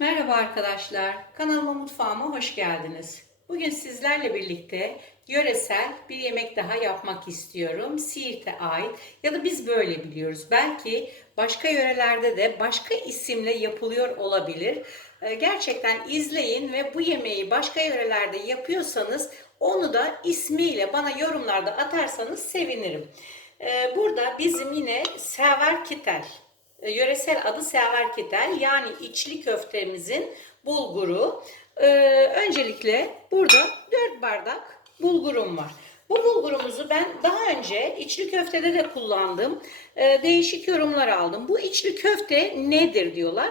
Merhaba arkadaşlar, kanalıma mutfağıma hoş geldiniz. Bugün sizlerle birlikte yöresel bir yemek daha yapmak istiyorum. Siirt'e ait ya da biz böyle biliyoruz. Belki başka yörelerde de başka isimle yapılıyor olabilir. Ee, Gerçekten izleyin ve bu yemeği başka yörelerde yapıyorsanız onu da ismiyle bana yorumlarda atarsanız sevinirim. Ee, Burada bizim yine sever kitel yöresel adı sever kitel yani içli köftemizin bulguru. Ee, öncelikle burada 4 bardak bulgurum var. Bu bulgurumuzu ben daha önce içli köftede de kullandım. Ee, değişik yorumlar aldım. Bu içli köfte nedir diyorlar.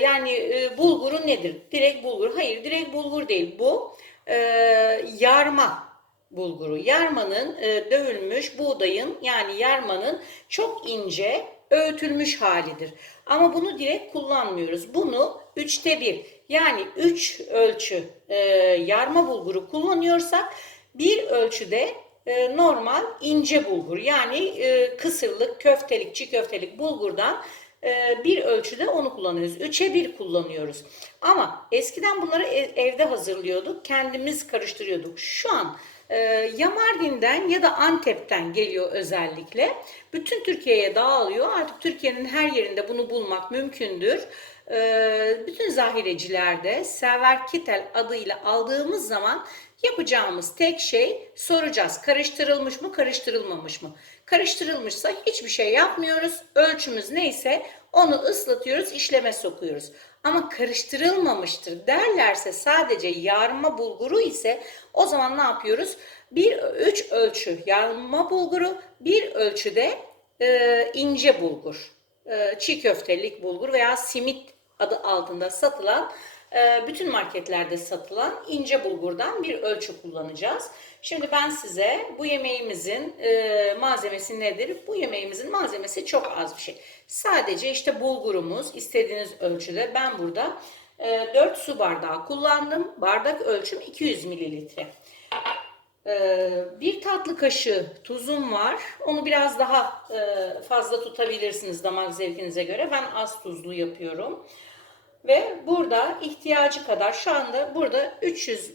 Yani e, bulguru nedir? Direkt bulgur. Hayır direkt bulgur değil. Bu e, yarma bulguru. Yarmanın e, dövülmüş buğdayın yani yarmanın çok ince öğütülmüş halidir. Ama bunu direkt kullanmıyoruz. Bunu üçte bir yani 3 ölçü e, yarma bulguru kullanıyorsak bir ölçüde e, normal ince bulgur yani e, kısırlık, köftelik, çiğ köftelik bulgurdan e, bir ölçüde onu kullanıyoruz. Üçe bir kullanıyoruz. Ama eskiden bunları ev- evde hazırlıyorduk. Kendimiz karıştırıyorduk. Şu an e, ya Mardin'den ya da Antep'ten geliyor özellikle. Bütün Türkiye'ye dağılıyor. Artık Türkiye'nin her yerinde bunu bulmak mümkündür. E, bütün zahirecilerde Sever Kitel adıyla aldığımız zaman yapacağımız tek şey soracağız. Karıştırılmış mı, karıştırılmamış mı? Karıştırılmışsa hiçbir şey yapmıyoruz. Ölçümüz neyse onu ıslatıyoruz, işleme sokuyoruz. Ama karıştırılmamıştır derlerse sadece yarma bulguru ise o zaman ne yapıyoruz? Bir üç ölçü yarma bulguru, bir ölçüde e, ince bulgur. E, çiğ köftelik bulgur veya simit adı altında satılan bütün marketlerde satılan ince bulgurdan bir ölçü kullanacağız. Şimdi ben size bu yemeğimizin e, malzemesi nedir? Bu yemeğimizin malzemesi çok az bir şey. Sadece işte bulgurumuz istediğiniz ölçüde. Ben burada e, 4 su bardağı kullandım. Bardak ölçüm 200 mililitre. Ee, bir tatlı kaşığı tuzum var. Onu biraz daha e, fazla tutabilirsiniz damak zevkinize göre. Ben az tuzlu yapıyorum. Ve burada ihtiyacı kadar şu anda burada 300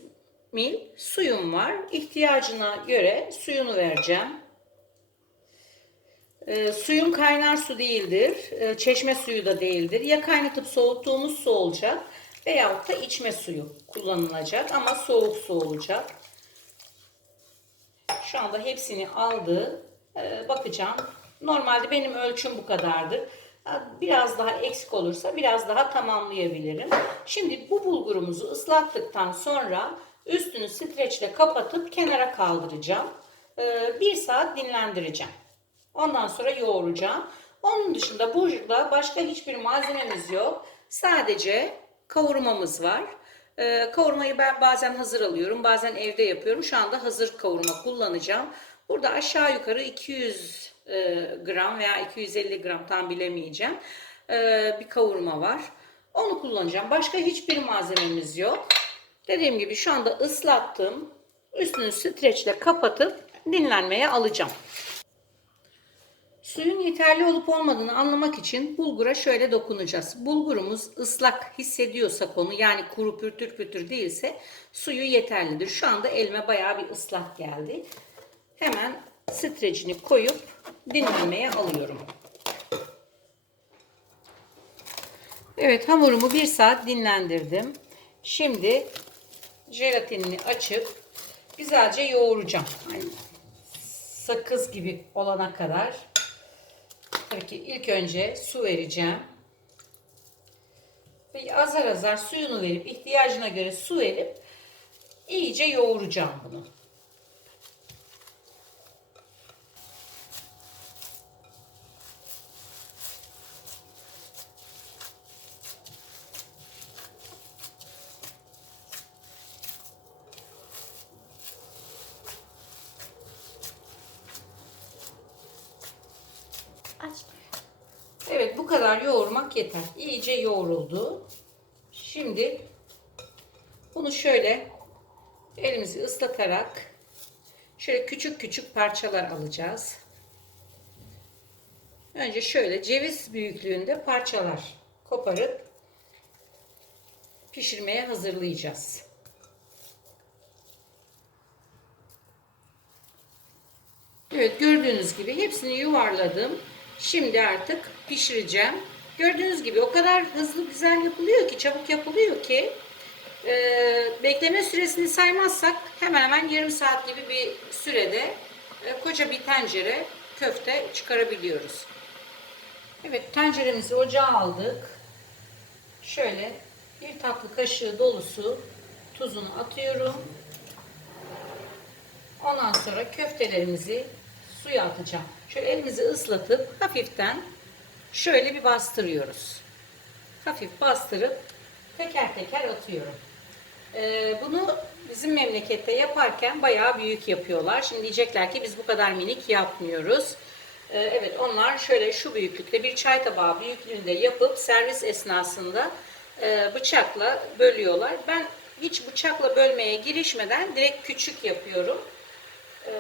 mil suyum var. İhtiyacına göre suyunu vereceğim. Ee, suyun kaynar su değildir. e, çeşme suyu da değildir. Ya kaynatıp soğuttuğumuz su olacak veyahut da içme suyu kullanılacak ama soğuk su olacak. Şu anda hepsini aldı. Ee, bakacağım. Normalde benim ölçüm bu kadardı. Biraz daha eksik olursa biraz daha tamamlayabilirim. Şimdi bu bulgurumuzu ıslattıktan sonra üstünü streçle kapatıp kenara kaldıracağım. Ee, bir saat dinlendireceğim. Ondan sonra yoğuracağım. Onun dışında burada başka hiçbir malzememiz yok. Sadece kavurmamız var. Ee, kavurmayı ben bazen hazır alıyorum, bazen evde yapıyorum. Şu anda hazır kavurma kullanacağım. Burada aşağı yukarı 200 e, gram veya 250 gram tam bilemeyeceğim. Ee, bir kavurma var. Onu kullanacağım. Başka hiçbir malzememiz yok. Dediğim gibi şu anda ıslattım. Üstünü streçle kapatıp dinlenmeye alacağım. Suyun yeterli olup olmadığını anlamak için bulgura şöyle dokunacağız. Bulgurumuz ıslak hissediyorsak onu yani kuru pürtür pürtür değilse suyu yeterlidir. Şu anda elime bayağı bir ıslak geldi. Hemen strecini koyup dinlenmeye alıyorum. Evet hamurumu bir saat dinlendirdim. Şimdi jelatinini açıp güzelce yoğuracağım. Yani sakız gibi olana kadar. Tabii ki ilk önce su vereceğim. Ve azar azar suyunu verip ihtiyacına göre su verip iyice yoğuracağım bunu. Bu kadar yoğurmak yeter. İyice yoğruldu. Şimdi bunu şöyle elimizi ıslatarak şöyle küçük küçük parçalar alacağız. Önce şöyle ceviz büyüklüğünde parçalar koparıp pişirmeye hazırlayacağız. Evet gördüğünüz gibi hepsini yuvarladım. Şimdi artık pişireceğim. Gördüğünüz gibi o kadar hızlı güzel yapılıyor ki çabuk yapılıyor ki e, bekleme süresini saymazsak hemen hemen yarım saat gibi bir sürede e, koca bir tencere köfte çıkarabiliyoruz. Evet tenceremizi ocağa aldık. Şöyle bir tatlı kaşığı dolusu tuzunu atıyorum. Ondan sonra köftelerimizi suya atacağım. Şöyle elimizi ıslatıp hafiften şöyle bir bastırıyoruz. Hafif bastırıp teker teker atıyorum. Ee, bunu bizim memlekette yaparken bayağı büyük yapıyorlar. Şimdi diyecekler ki biz bu kadar minik yapmıyoruz. Ee, evet onlar şöyle şu büyüklükte bir çay tabağı büyüklüğünde yapıp servis esnasında e, bıçakla bölüyorlar. Ben hiç bıçakla bölmeye girişmeden direkt küçük yapıyorum. Ee,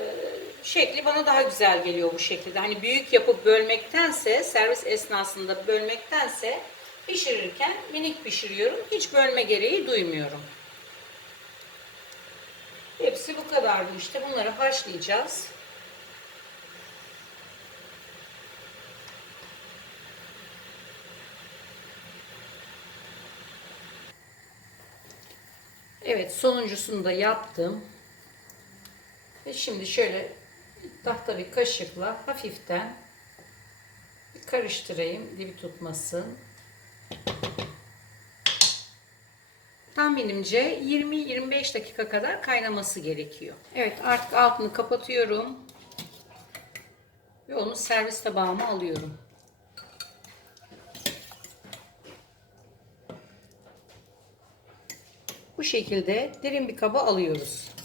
şekli bana daha güzel geliyor bu şekilde. Hani büyük yapıp bölmektense, servis esnasında bölmektense pişirirken minik pişiriyorum. Hiç bölme gereği duymuyorum. Hepsi bu kadardı işte. Bunları haşlayacağız. Evet sonuncusunu da yaptım. Ve şimdi şöyle tahta bir kaşıkla hafiften bir karıştırayım dibi tutmasın. Tahminimce 20-25 dakika kadar kaynaması gerekiyor. Evet artık altını kapatıyorum. Ve onu servis tabağıma alıyorum. Bu şekilde derin bir kaba alıyoruz.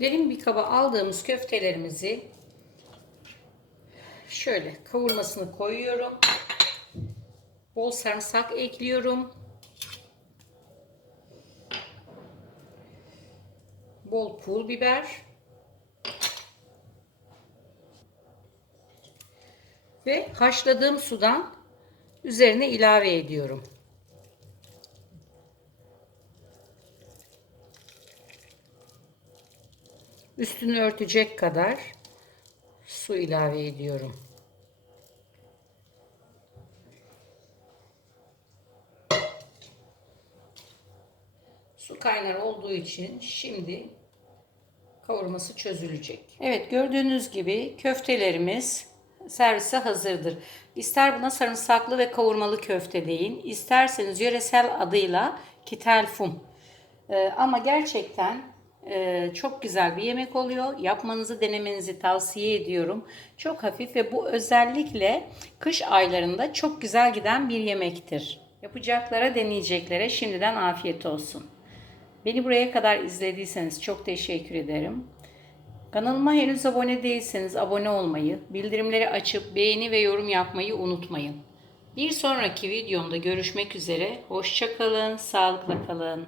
Derin bir kaba aldığımız köftelerimizi şöyle kavurmasını koyuyorum. Bol sarımsak ekliyorum. Bol pul biber. Ve haşladığım sudan üzerine ilave ediyorum. Üstünü örtecek kadar su ilave ediyorum. Su kaynar olduğu için şimdi kavurması çözülecek. Evet gördüğünüz gibi köftelerimiz servise hazırdır. İster buna sarımsaklı ve kavurmalı köfte deyin, isterseniz yöresel adıyla kitelfum. Ee, ama gerçekten e, çok güzel bir yemek oluyor. Yapmanızı denemenizi tavsiye ediyorum. Çok hafif ve bu özellikle kış aylarında çok güzel giden bir yemektir. Yapacaklara deneyeceklere şimdiden afiyet olsun. Beni buraya kadar izlediyseniz çok teşekkür ederim. Kanalıma henüz abone değilseniz abone olmayı, bildirimleri açıp beğeni ve yorum yapmayı unutmayın. Bir sonraki videomda görüşmek üzere. Hoşçakalın, sağlıkla kalın.